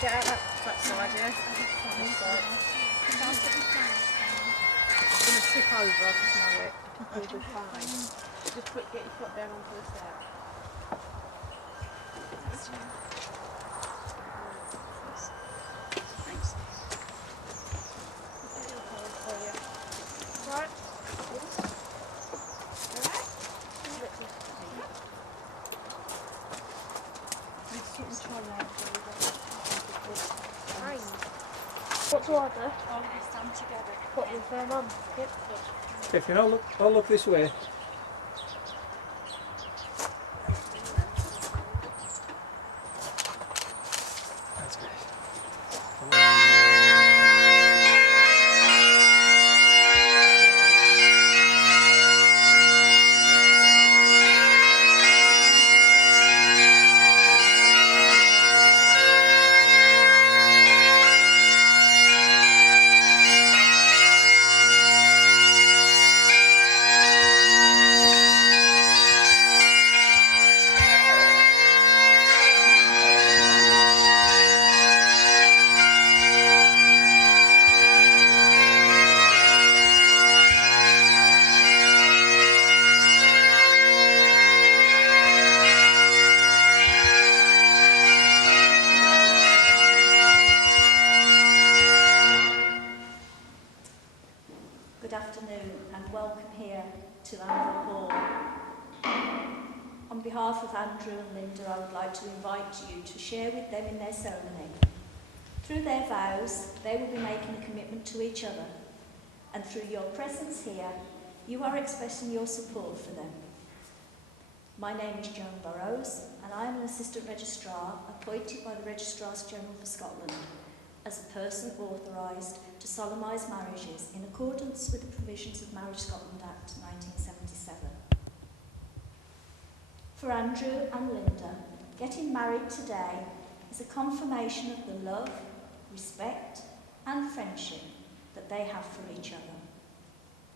Get out that side, yeah? This side. It's going to tip over, I just know it. You'll be fine. Just get your foot down onto the step. Thanks. Right. What to order? All of this done together. What with their mum? Yep. If you know, I'll look this way. That's great. to Anvil Hall. On behalf of Andrew and Linda, I would like to invite you to share with them in their ceremony. Through their vows, they will be making a commitment to each other, and through your presence here, you are expressing your support for them. My name is Joan Burrows, and I am an Assistant Registrar appointed by the Registrars General for Scotland as a person authorised to solemnise marriages in accordance with the provisions of Marriage Scotland Act 1977. For Andrew and Linda, getting married today is a confirmation of the love, respect and friendship that they have for each other.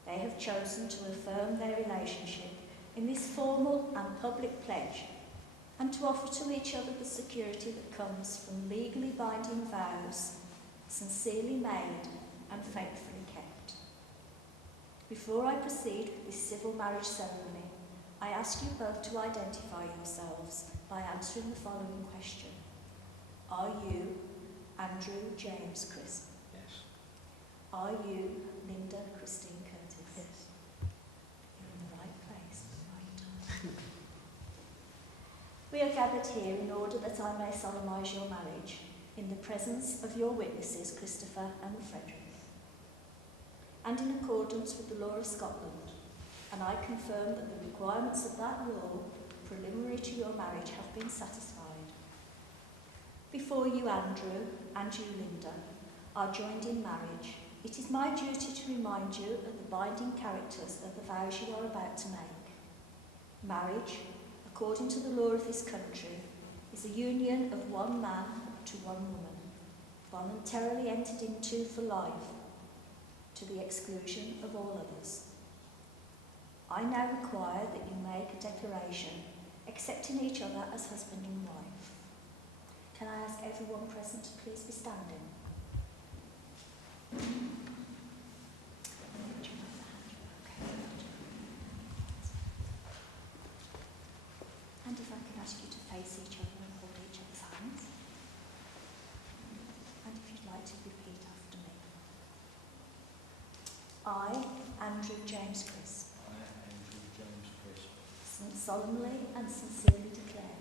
They have chosen to affirm their relationship in this formal and public pledge and to offer to each other the security that comes from legally binding vows, sincerely made and faithfully kept. Before I proceed with this civil marriage ceremony, I ask you both to identify yourselves by answering the following question. Are you Andrew James Crisp? Yes. Are you Linda Christine Curtis? Yes. You're in the right place at the right time. We are gathered here in order that I may solemnise your marriage in the presence of your witnesses, Christopher and Frederick, and in accordance with the law of Scotland, and I confirm that the requirements of that law preliminary to your marriage have been satisfied. Before you, Andrew, and you, Linda, are joined in marriage, it is my duty to remind you of the binding characters of the vows you are about to make. Marriage, according to the law of this country, is a union of one man to one woman, voluntarily entered into for life, to the exclusion of all others. I now require that you make a declaration accepting each other as husband and wife. Can I ask everyone present to please be standing? And if I can ask you to face each other and hold each other's hands. And if you'd like to repeat after me. I, Andrew James Crisp, I, Andrew James Crisp, solemnly and sincerely declare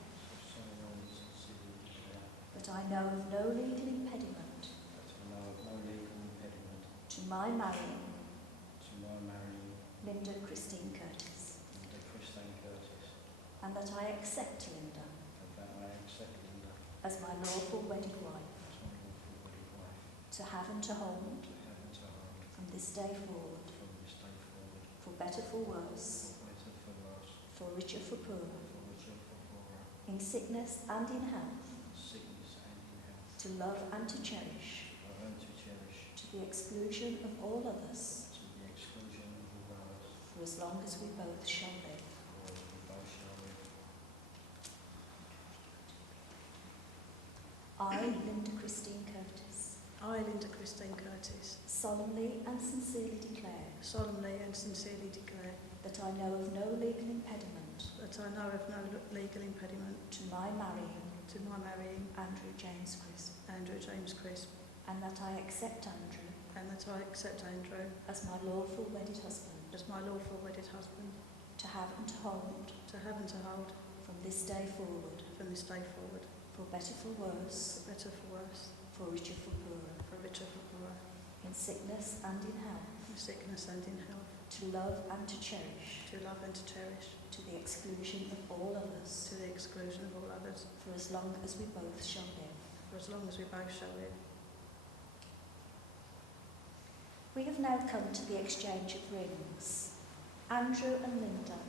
that I know of no legal impediment to my marrying Linda Christine Curtis, and that I accept Linda as my lawful wedded wife, to have and to hold from this day forward, for better for worse, for richer for poorer, in sickness and in health, to love and to cherish, to the exclusion of all others, for as long as we both shall live. I, Linda Christine Curtis, I, Linda Christine Curtis, solemnly and sincerely declare solemnly and sincerely declare that I know of no legal impediment that I know of no legal impediment to my marrying Andrew James Crisp, and that I accept Andrew as my lawful wedded husband, to have and to hold from this day forward, for better for worse, for richer for poorer, in sickness and in health, to love and to cherish, to the exclusion of all others, for as long as we both shall live. We have now come to the exchange of rings. Andrew and Linda,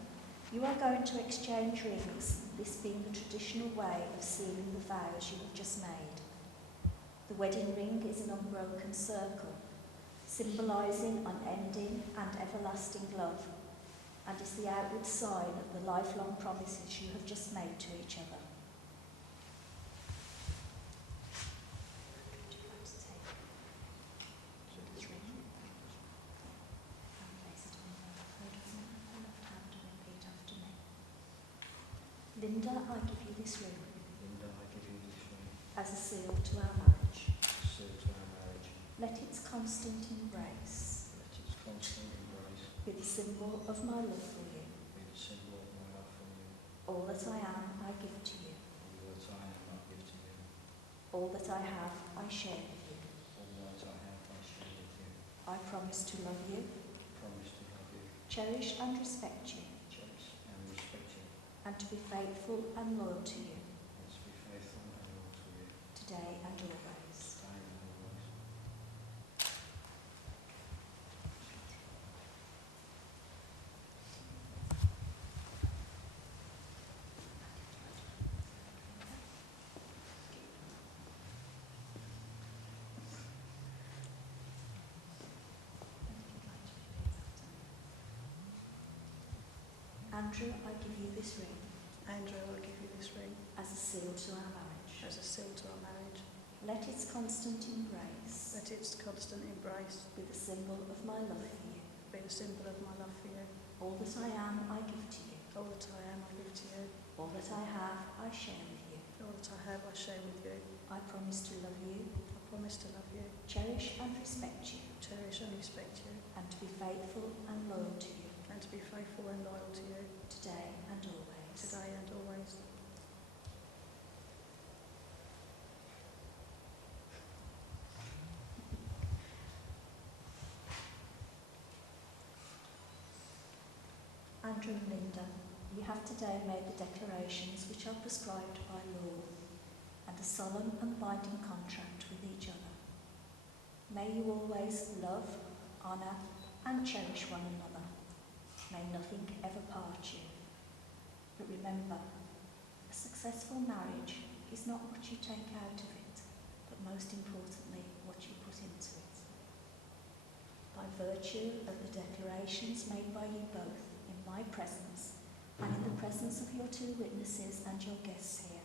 you are going to exchange rings, this being the traditional way of sealing the vows you have just made. The wedding ring is an unbroken circle, symbolising unending and everlasting love, and is the outward sign of the lifelong promises you have just made to each other. Would you like to take Linda's ring and place it on the third finger of her left hand and repeat after me? Linda, I give you this ring as a seal to our marriage. Let its constant embrace be the symbol of my love for you. be the symbol of my love for you. All that I am, I give to you. All that I am, I give to you. All that I have, I share with you. All that I have, I share with you. I promise to love you, Promise to love you, cherish and respect you, cherish and respect you, and to be faithful and loyal to you, and to be faithful and loyal to you, today and always. today and always. Andrew, I give you this ring Andrew, I give you this ring as a seal to our marriage. as a seal to our marriage. Let its constant embrace Let its constant embrace be the symbol of my love for you. be the symbol of my love for you. All that I am, I give to you. All that I am, I give to you. All that I have, I share with you. All that I have, I share with you. I promise to love you, I promise to love you, cherish and respect you, cherish and respect you, and to be faithful and loyal to you, and to be faithful and loyal to you, today and always. today and always. Andrew and Linda, you have today made the declarations which are prescribed by law and a solemn and binding contract with each other. May you always love, honour and cherish one another. May nothing ever part you. But remember, a successful marriage is not what you take out of it, but most importantly, what you put into it. By virtue of the declarations made by you both in my presence and in the presence of your two witnesses and your guests here,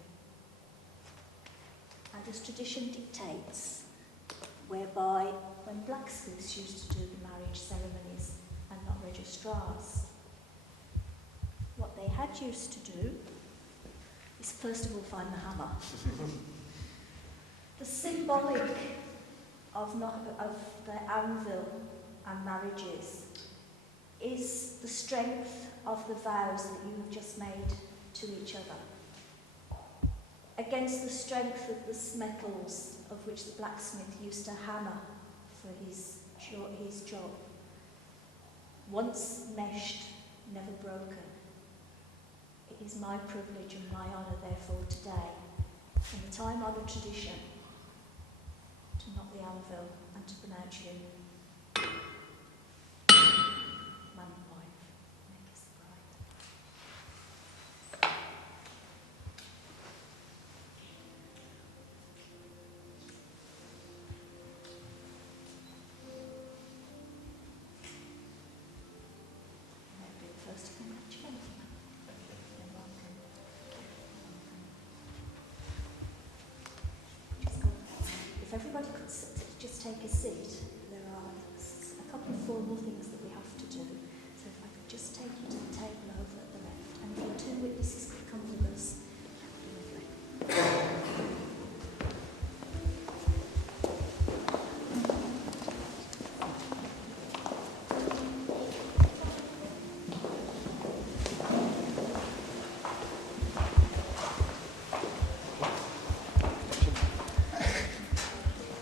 and as tradition dictates, whereby when blacksmiths used to do the marriage ceremonies and not registrars, what they had used to do is first of all find the hammer. The symbolic of the anvil and marriages is the strength of the vows that you have just made to each other, against the strength of the metals of which the blacksmith used to hammer for his job. Once meshed, never broken. It is my privilege and my honour, therefore, today, in the time-honoured tradition, to knock the anvil and to pronounce you man and wife. Make us the bride. May I be the first to congratulate you. You're welcome. Just go. If everybody could just take a seat, there are a couple of formal things that we have to do. So if I could just take you to the table over at the left, and if your two witnesses could come with us, that would be lovely.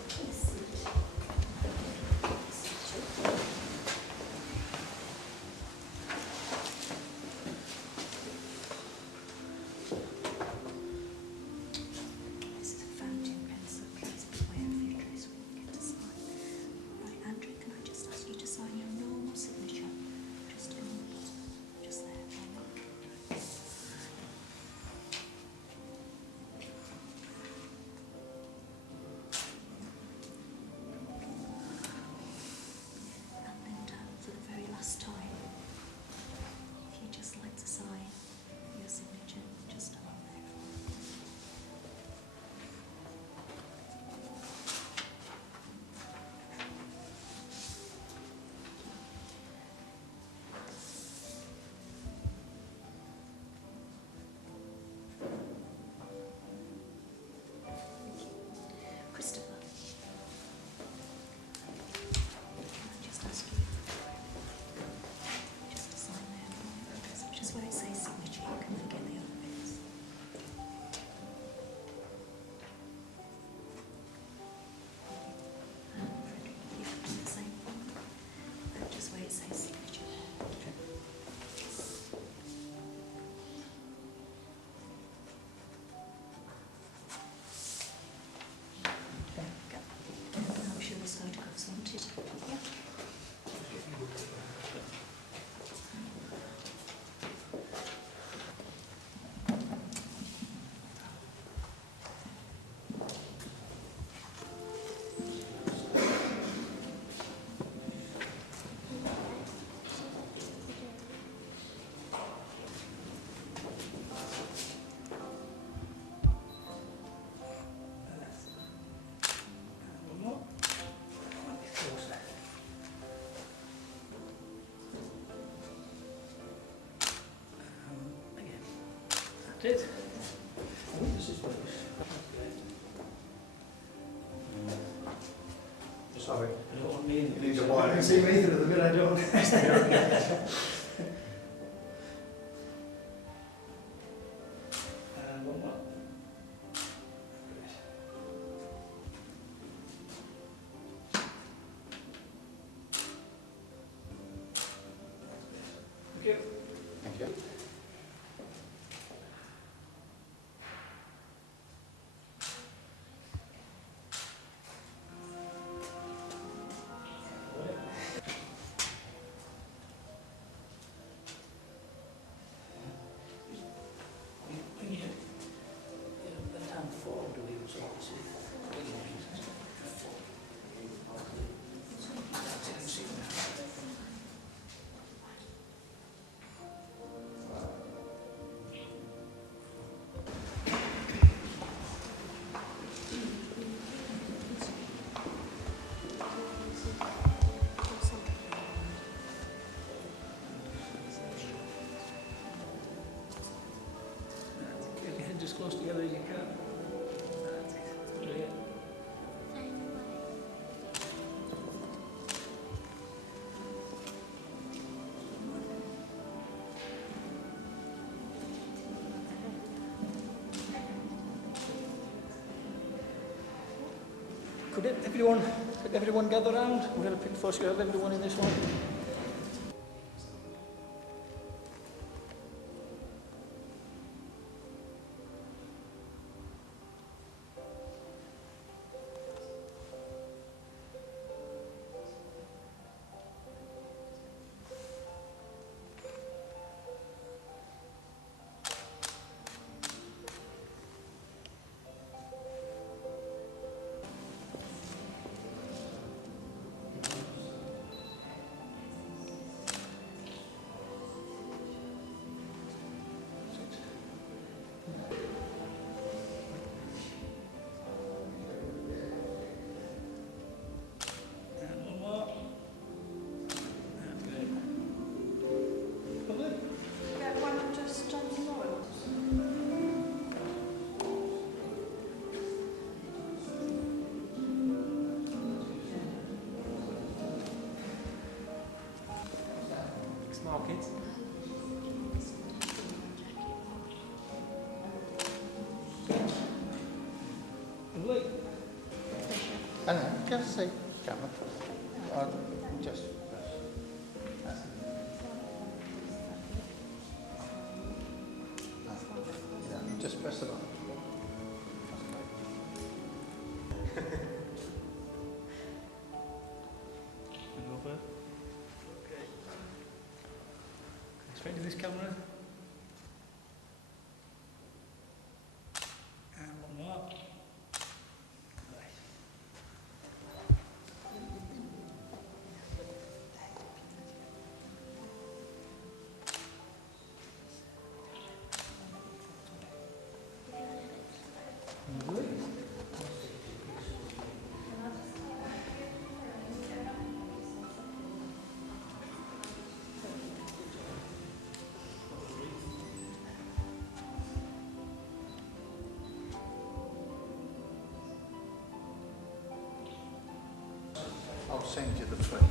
Please sit. Sit. This is what Sorry. I don't want me in the You need picture. a wire. You can see me through the middle, I don't. And one more. Thank you. Thank you. When you bend down forward a little, so you can see the pieces. That's it, get your heads as close together as you can. That's it. Brilliant. Could everyone gather round? We're going to pick photograph of everyone in this one. And one more. And good. Lovely. Get one of just John's Royals. Smile, kids. Lovely. Hello, just say camera. Just. Yeah, just press the button. Over. Okay. Straight to this camera. And one more. Right. Lovely. I'll send you the frame.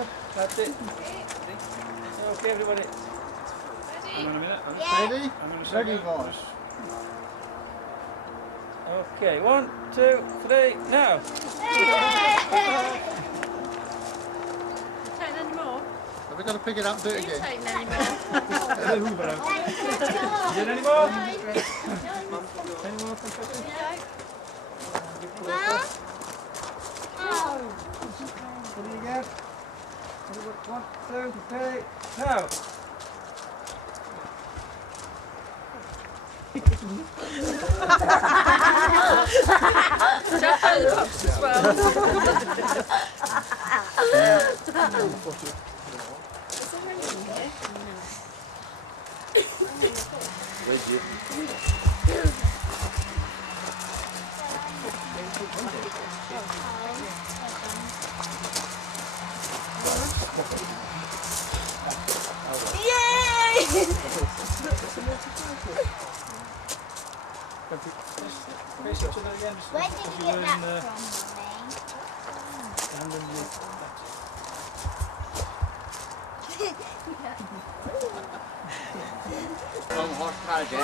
two. That's it. Okay, everybody. Hang on a minute. Ready? I'm going to Ready, boys. Okay, 1, 2, 3, now. Taking any more? Have we got to pick it up and do it again? Taking any more? Hoover out. Is there any more? Any more confessions? What do you get? 1, 2, 3, now. Just those cups as well. Face each other again. Just Where did put you your get word that in there. from, Mummy? And then you. Long hot carriage,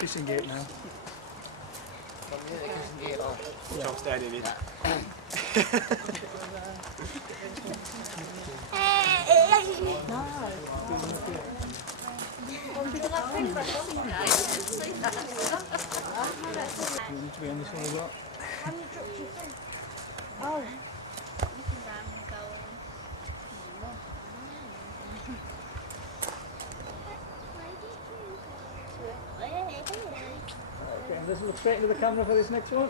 Fishing gate now. Job steady, David. You need to be on this one as well. Oh. Okay, and just look straight into the camera for this next one.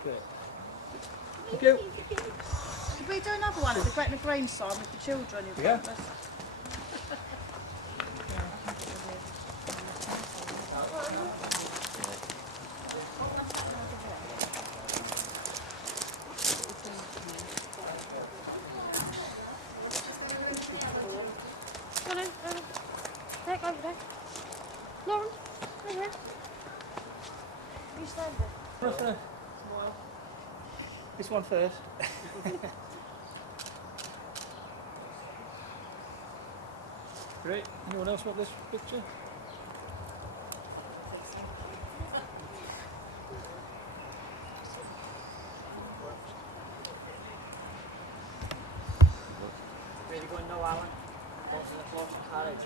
Okay. Thank you. Could we do another one at the Gretna Green side with the children? Yeah. Take over there. Lauren, over here. You stand there. What's that? This one first. Great. Anyone else want this picture? Really going no, Alan? Go to the closing carriage.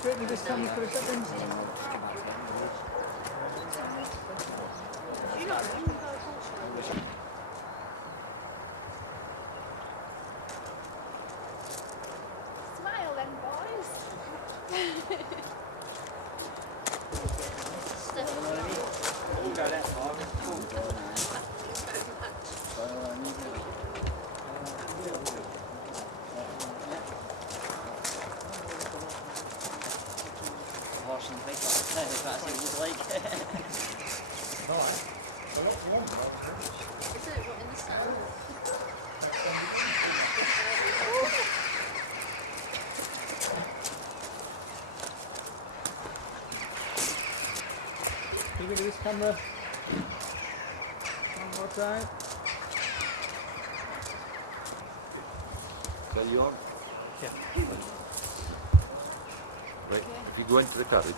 Straight into this camera for a second. Smile then, boys. Can you do this camera? One more time. Carry on. Yeah. Right, if you go into the carriage.